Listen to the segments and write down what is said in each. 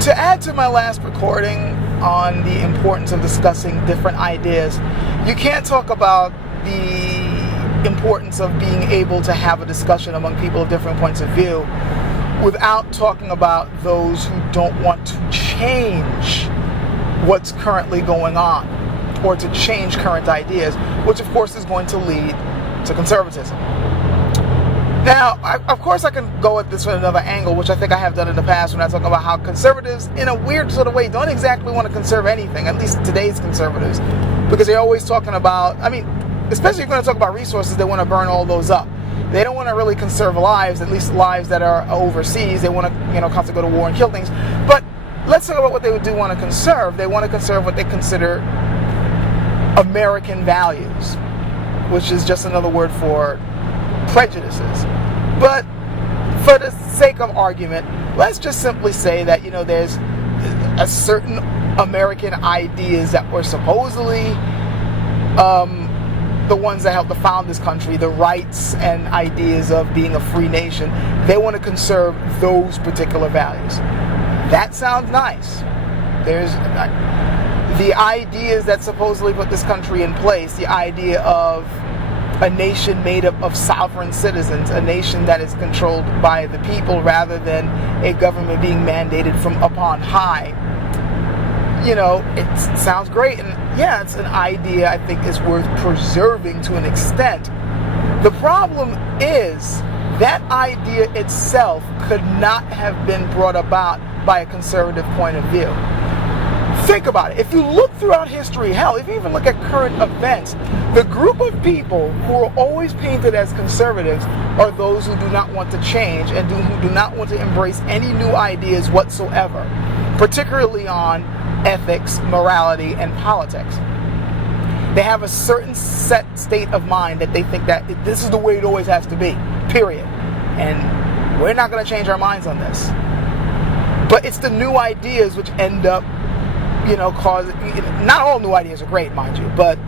To add to my last recording on the importance of discussing different ideas, you can't talk about the importance of being able to have a discussion among people of different points of view without talking about those who don't want to change what's currently going on or to change current ideas, which of course is going to lead to conservatism. Now, of course I can go at this from another angle, which I think I have done in the past when I talk about how conservatives, in a weird sort of way, don't exactly want to conserve anything, at least today's conservatives, because they're always talking about, especially if you're going to talk about resources, they want to burn all those up. They don't want to really conserve lives, at least lives that are overseas. They want to, constantly go to war and kill things. But let's talk about what they do want to conserve. They want to conserve what they consider American values, which is just another word for prejudices. But for the sake of argument, let's just simply say that, there's a certain American ideas that were supposedly the ones that helped to found this country, the rights and ideas of being a free nation. They want to conserve those particular values. That sounds nice. There's the ideas that supposedly put this country in place, the idea of a nation made up of sovereign citizens, a nation that is controlled by the people rather than a government being mandated from upon high. It sounds great, and yeah, it's an idea I think is worth preserving to an extent. The problem is that idea itself could not have been brought about by a conservative point of view. Think about it. If you look throughout history, hell, if you even look at current events, the group of people who are always painted as conservatives are those who do not want to change and who do not want to embrace any new ideas whatsoever, particularly on ethics, morality, and politics. They have a certain set state of mind that they think that this is the way it always has to be, period. And we're not going to change our minds on this. But it's the new ideas which end up not all new ideas are great, mind you, but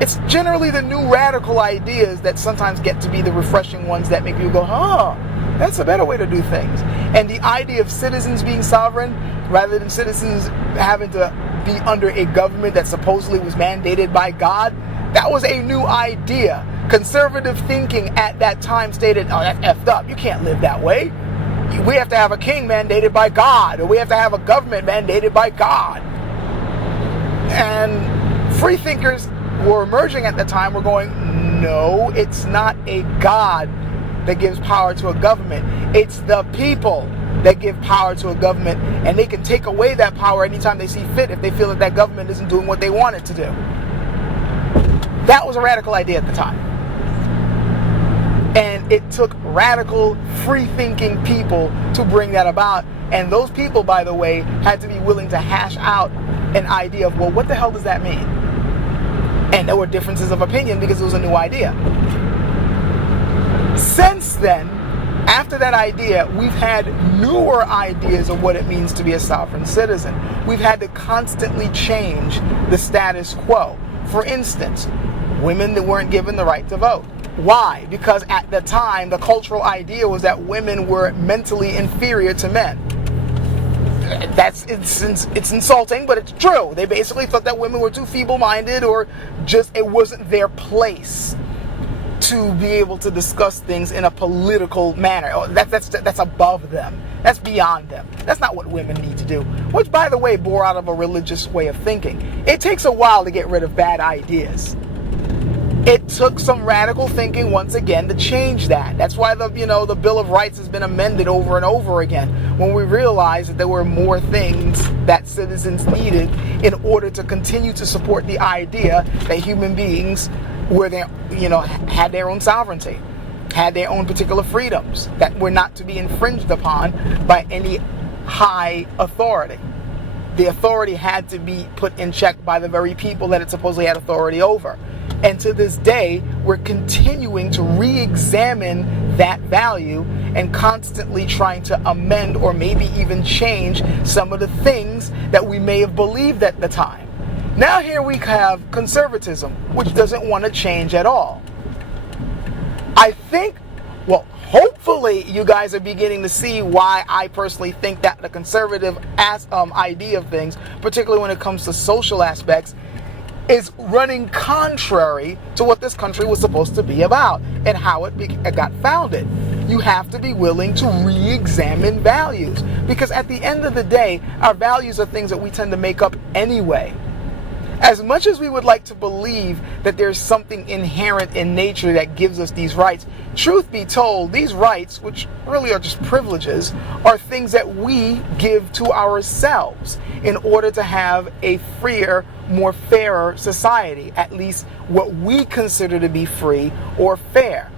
it's generally the new radical ideas that sometimes get to be the refreshing ones that make you go, that's a better way to do things. And the idea of citizens being sovereign rather than citizens having to be under a government that supposedly was mandated by God, that was a new idea. Conservative thinking at that time stated, that's effed up. You can't live that way. We have to have a king mandated by God, or we have to have a government mandated by God. And free thinkers who were emerging at the time were going, no, it's not a God that gives power to a government. It's the people that give power to a government, and they can take away that power anytime they see fit if they feel that that government isn't doing what they want it to do. That was a radical idea at the time. And it took radical, free-thinking people to bring that about. And those people, by the way, had to be willing to hash out an idea of, well, what the hell does that mean? And there were differences of opinion because it was a new idea. Since then, after that idea, we've had newer ideas of what it means to be a sovereign citizen. We've had to constantly change the status quo. For instance, women that weren't given the right to vote. Why? Because at the time, the cultural idea was that women were mentally inferior to men. It's insulting, but it's true. They basically thought that women were too feeble-minded, or just it wasn't their place to be able to discuss things in a political manner. That's above them. That's beyond them. That's not what women need to do. Which, by the way, bore out of a religious way of thinking. It takes a while to get rid of bad ideas. It took some radical thinking once again to change that. That's why the Bill of Rights has been amended over and over again, when we realized that there were more things that citizens needed in order to continue to support the idea that human beings had their own sovereignty, had their own particular freedoms that were not to be infringed upon by any high authority. The authority had to be put in check by the very people that it supposedly had authority over. And to this day, we're continuing to re-examine that value and constantly trying to amend or maybe even change some of the things that we may have believed at the time. Now here we have conservatism, which doesn't want to change at all. I think Well, hopefully you guys are beginning to see why I personally think that the conservative idea of things, particularly when it comes to social aspects, is running contrary to what this country was supposed to be about and how it got founded. You have to be willing to re-examine values, because at the end of the day, our values are things that we tend to make up anyway. As much as we would like to believe that there's something inherent in nature that gives us these rights, truth be told, these rights, which really are just privileges, are things that we give to ourselves in order to have a freer, more fairer society, at least what we consider to be free or fair.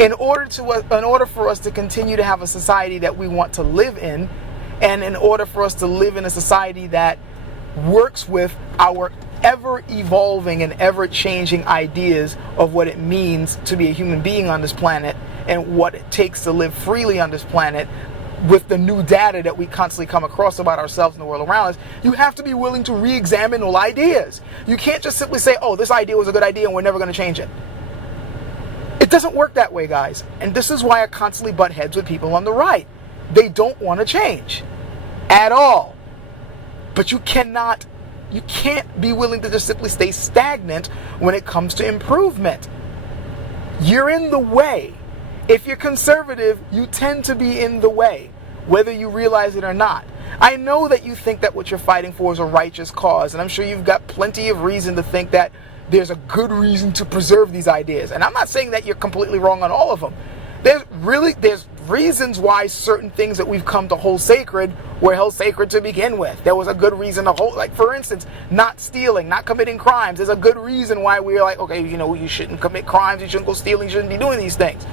In order for us to continue to have a society that we want to live in, and in order for us to live in a society that works with our ever-evolving and ever-changing ideas of what it means to be a human being on this planet and what it takes to live freely on this planet, with the new data that we constantly come across about ourselves and the world around us, you have to be willing to re-examine all ideas. You can't just simply say, oh, this idea was a good idea and we're never going to change it. It doesn't work that way, guys. And this is why I constantly butt heads with people on the right. They don't want to change at all. But you can't be willing to just simply stay stagnant when it comes to improvement. You're in the way. If you're conservative, you tend to be in the way, whether you realize it or not. I know that you think that what you're fighting for is a righteous cause, and I'm sure you've got plenty of reason to think that there's a good reason to preserve these ideas. And I'm not saying that you're completely wrong on all of them. There's reasons why certain things that we've come to hold sacred were held sacred to begin with. There was a good reason to hold, like for instance, not stealing, not committing crimes. There's a good reason why we're like, okay, you shouldn't commit crimes, you shouldn't go stealing, you shouldn't be doing these things.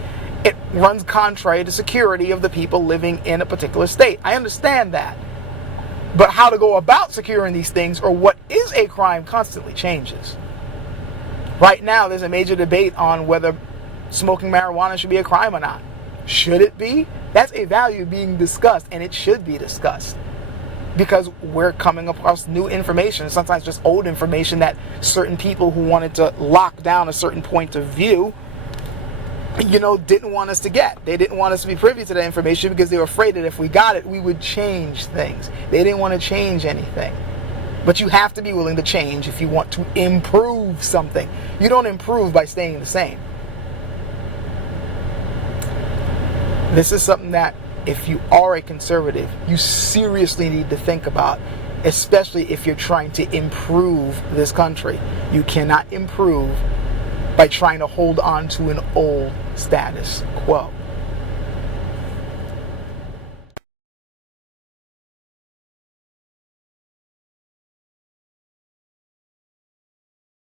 It runs contrary to security of the people living in a particular state. I understand that. But how to go about securing these things, or what is a crime, constantly changes. Right now, there's a major debate on whether smoking marijuana should be a crime or not. Should it be? That's a value being discussed, and it should be discussed. Because we're coming across new information, sometimes just old information that certain people who wanted to lock down a certain point of view, didn't want us to get. They didn't want us to be privy to that information because they were afraid that if we got it, we would change things. They didn't want to change anything. But you have to be willing to change if you want to improve something. You don't improve by staying the same. This is something that, if you are a conservative, you seriously need to think about, especially if you're trying to improve this country. You cannot improve by trying to hold on to an old status quo.